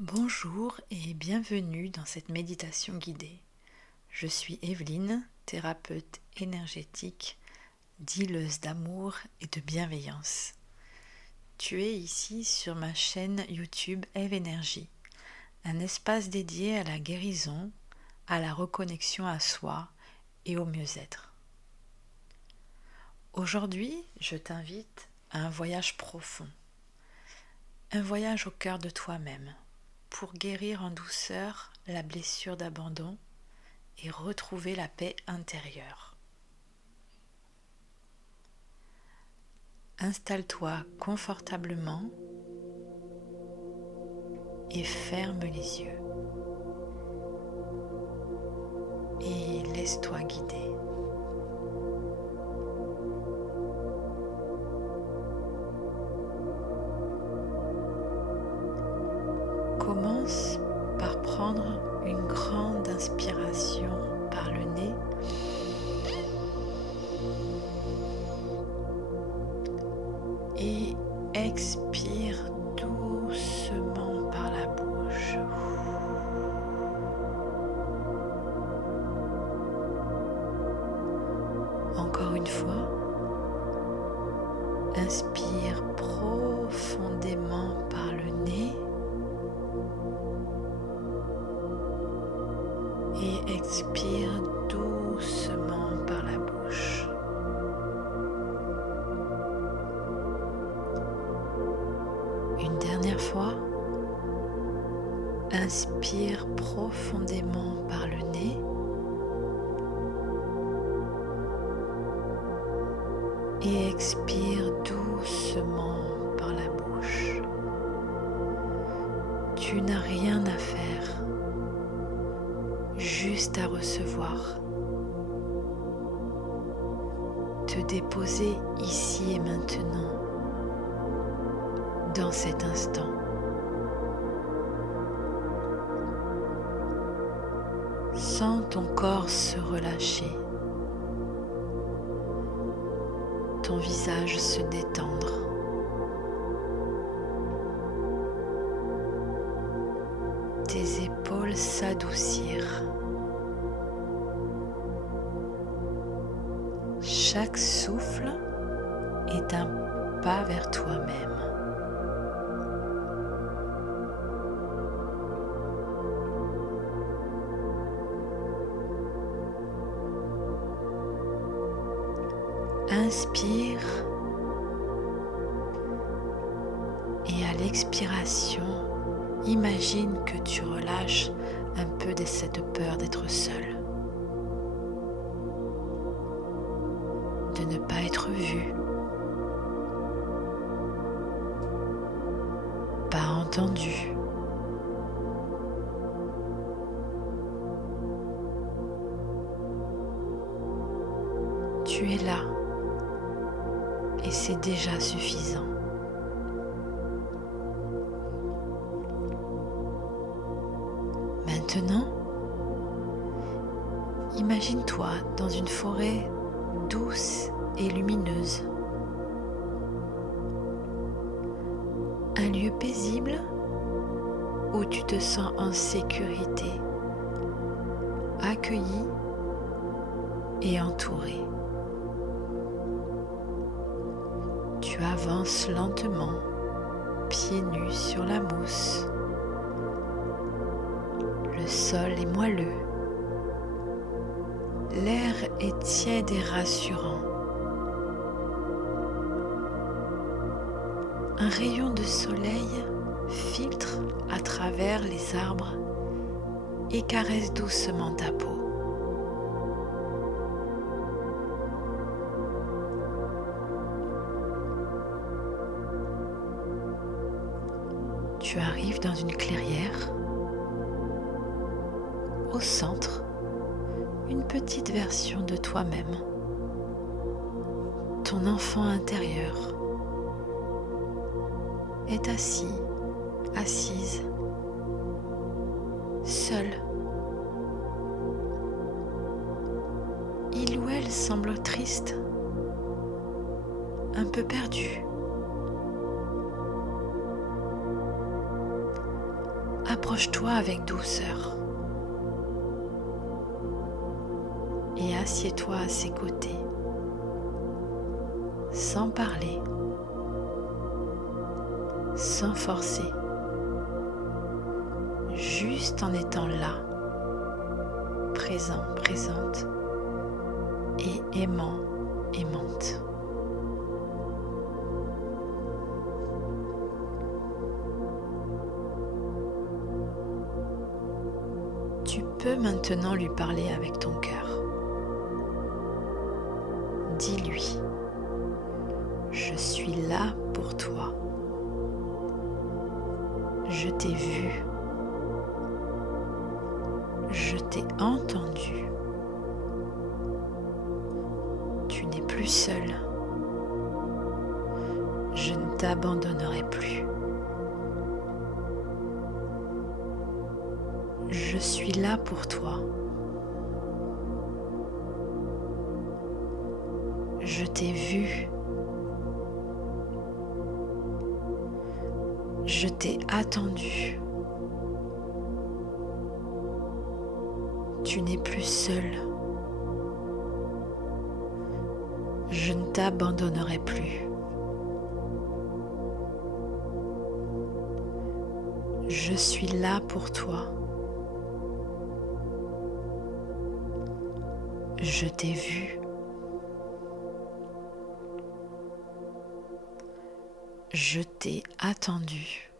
Bonjour et bienvenue dans cette méditation guidée. Je suis Evelyne, thérapeute énergétique, dealeuse d'amour et de bienveillance. Tu es ici sur ma chaîne YouTube Eve Énergie, un espace dédié à la guérison, à la reconnexion à soi et au mieux-être. Aujourd'hui, je t'invite à un voyage profond, un voyage au cœur de toi-même, pour guérir en douceur la blessure d'abandon et retrouver la paix intérieure. Installe-toi confortablement et ferme les yeux. Et laisse-toi guider. Commence par prendre une grande inspiration par le nez et expire doucement par la bouche. Encore une fois, inspire profondément par le nez et expire doucement par la bouche. Une dernière fois, inspire profondément par le nez et expire doucement par la bouche. Tu n'as rien à faire, juste à recevoir. Te déposer ici et maintenant, dans cet instant. Sens ton corps se relâcher, ton visage se détendre. Tes épaules s'adoucir. Chaque souffle est un pas vers toi-même. Inspire et à l'expiration, imagine que tu relâches un peu de cette peur d'être seul, de ne pas être vu, pas entendu. Tu es là et c'est déjà suffisant. Maintenant, imagine-toi dans une forêt douce et lumineuse. Un lieu paisible où tu te sens en sécurité, accueilli et entouré. Tu avances lentement, pieds nus sur la mousse. Le sol est moelleux. L'air est tiède et rassurant. Un rayon de soleil filtre à travers les arbres et caresse doucement ta peau. Tu arrives dans une clairière. Au centre, une petite version de toi-même, ton enfant intérieur, est assis, assise, seul. Il ou elle semble triste, un peu perdu. approche-toi avec douceur et assieds-toi à ses côtés, sans parler, sans forcer, juste en étant là, présent, présente et aimant, aimante. Tu peux maintenant lui parler avec ton cœur. Dis-lui, je suis là pour toi. Je t'ai vu. Je t'ai entendu. Tu n'es plus seul. Je ne t'abandonnerai plus. Je suis là pour toi. Je t'ai vu. Je t'ai attendu. Tu n'es plus seul. Je ne t'abandonnerai plus. Je suis là pour toi. Je t'ai vu. Je t'ai attendu.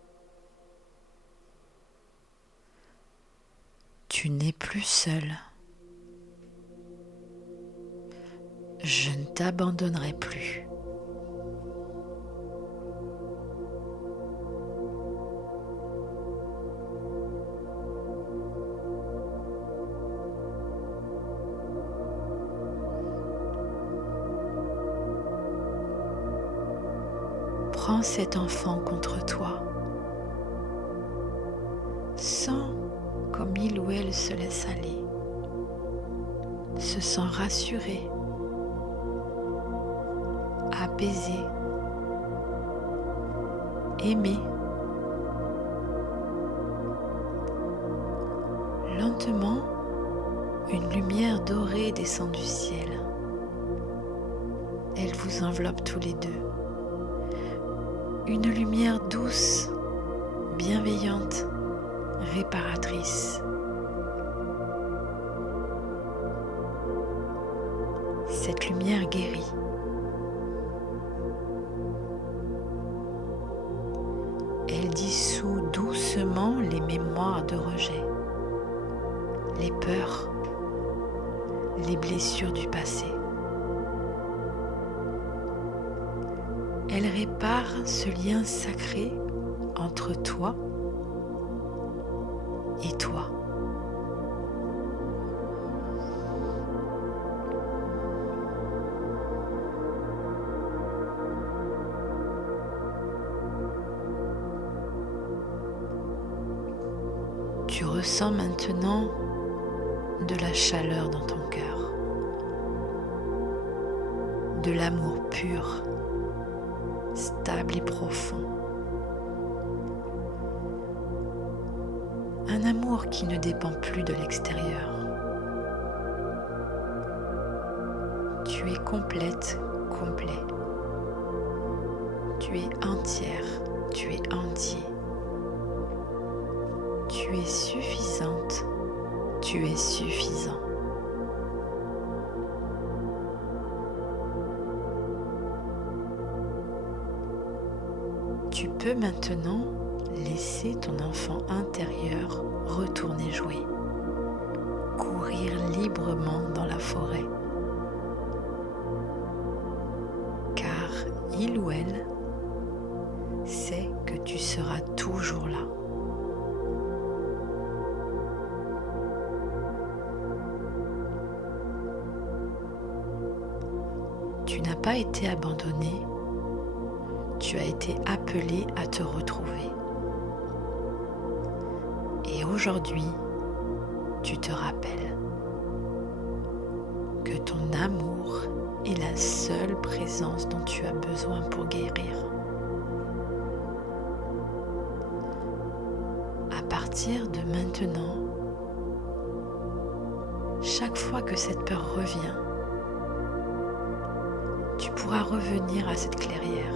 Tu n'es plus seul. Je ne t'abandonnerai plus. Prends cet enfant contre toi. Sens comme il ou elle se laisse aller, se sent rassuré, apaisé, aimé. Lentement, une lumière dorée descend du ciel. Elle vous enveloppe tous les deux. Une lumière douce, bienveillante, réparatrice. Cette lumière guérit. Elle dissout doucement les mémoires de rejet, les peurs, les blessures du passé. Elle répare ce lien sacré entre toi et toi. Tu ressens maintenant de la chaleur dans ton cœur, de l'amour pur, stable et profond. Un amour qui ne dépend plus de l'extérieur. Tu es complète, complet. Tu es entière, tu es entier. Tu es suffisante, tu es suffisant. Tu peux maintenant laisser ton enfant intérieur retourner jouer, courir librement dans la forêt, car il ou elle sait que tu seras toujours là. Tu n'as pas été abandonné, tu as été appelé à te retrouver. Et aujourd'hui, tu te rappelles que ton amour est la seule présence dont tu as besoin pour guérir. À partir de maintenant, chaque fois que cette peur revient, tu pourras revenir à cette clairière.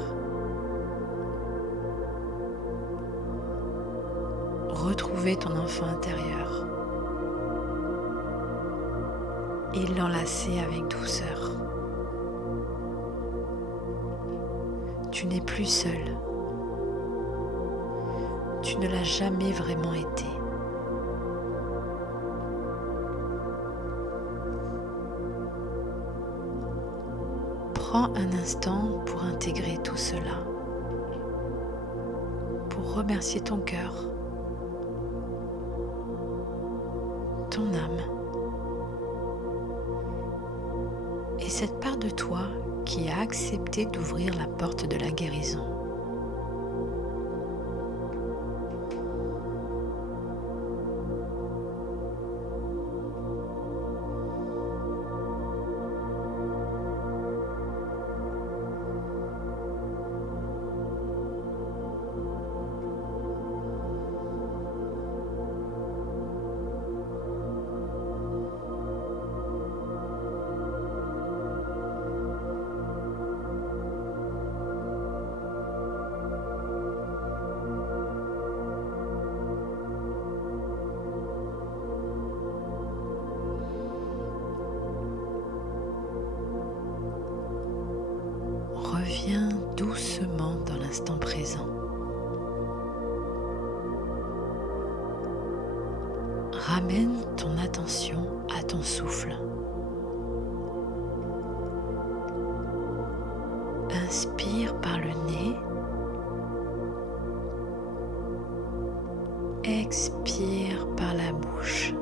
Retrouver ton enfant intérieur et l'enlacer avec douceur. Tu n'es plus seul. Tu ne l'as jamais vraiment été. Prends un instant pour intégrer tout cela, pour remercier ton cœur, ton âme et cette part de toi qui a accepté d'ouvrir la porte de la guérison. Reviens doucement dans l'instant présent. Ramène ton attention à ton souffle. Inspire par le nez. Expire par la bouche.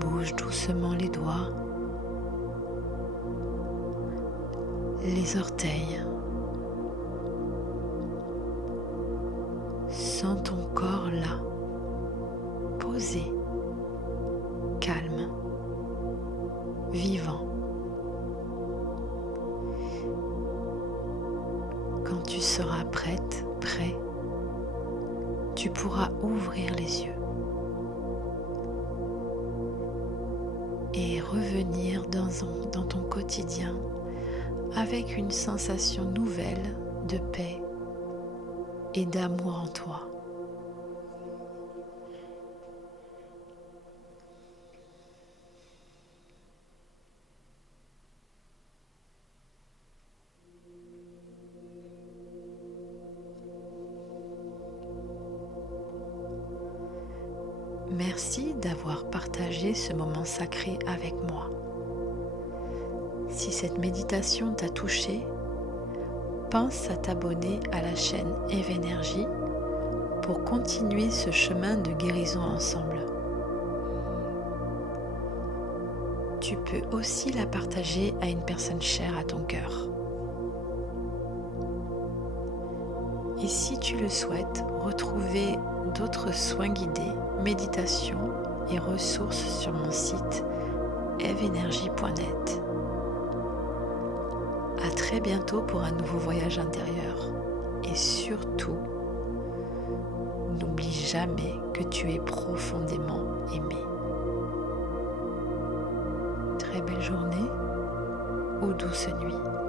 Bouge doucement les doigts, les orteils. Sens ton corps là, posé, calme, vivant. Quand tu seras prête, prêt, tu pourras ouvrir les yeux et revenir dans ton quotidien avec une sensation nouvelle de paix et d'amour en toi. Merci d'avoir partagé ce moment sacré avec moi. Si cette méditation t'a touché, pense à t'abonner à la chaîne Eve Énergie pour continuer ce chemin de guérison ensemble. Tu peux aussi la partager à une personne chère à ton cœur. Et si tu le souhaites, retrouver d'autres soins guidés, méditations et ressources sur mon site eveenergie.net. À très bientôt pour un nouveau voyage intérieur. Et surtout, n'oublie jamais que tu es profondément aimé. Très belle journée ou douce nuit.